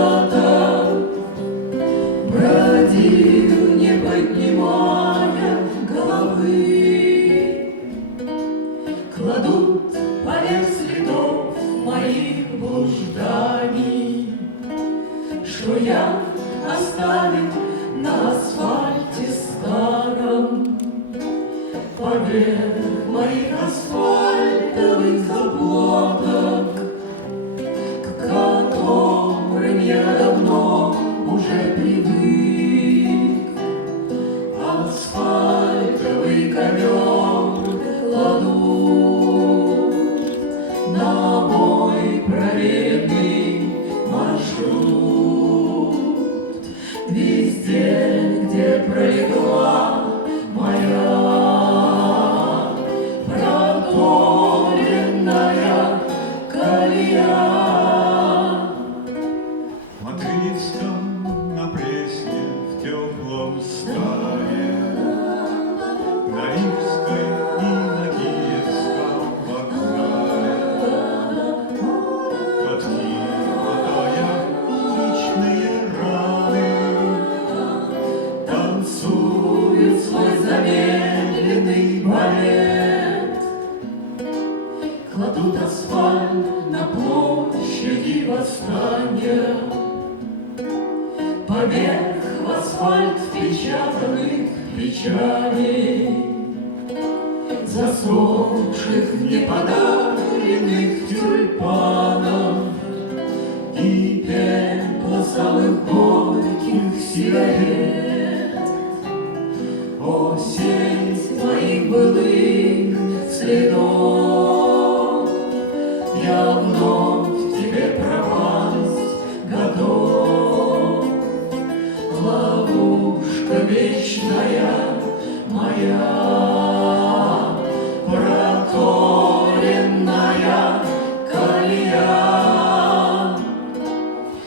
когда-то бродил, не поднимая головы. Кладут поверх следов моих блужданий, что я оставил на асфальте старом, поверх моих асфальтовых обводок, к которым я давно уже привык. Асфальтовый ковер кладут на мой проверенный маршрут. Везде, где пролегла моя проторенная колея. В Матрицком, на Пресне, в теплом стане, на Рижской и на Киевском вокзале, катки водая уличные раны, Танцует свой замедленный балет. Кладут асфальт на площади Восстания, поверх в асфальт впечатанных печалей, засохших неподаренных тюльпанов и пепла самых горьких сигарет. О, сеть моих былых следов, я вновь тебе пропасть готов. Ловушка вечная моя, проторенная колея.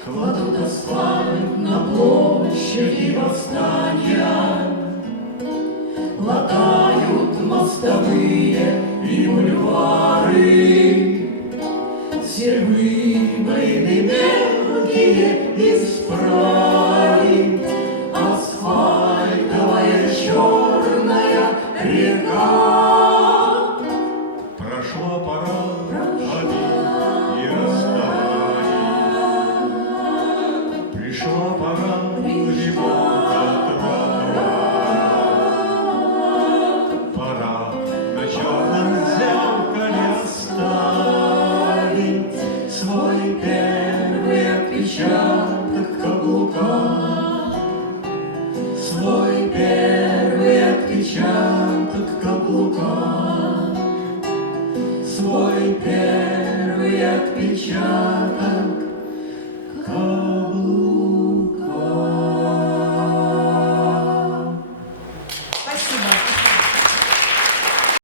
Кладут асфальт на площади Восстания, латают мостовые и бульвары, все выбоины мелкие исправить. Асфальтовая черная река. прошла пора обид и расставаний, пришла пора ремонта тротуара, пора на черном зеркале оставить Свой первый отпечаток каблука, свой первый отпечаток каблука, свой первый отпечаток каблука.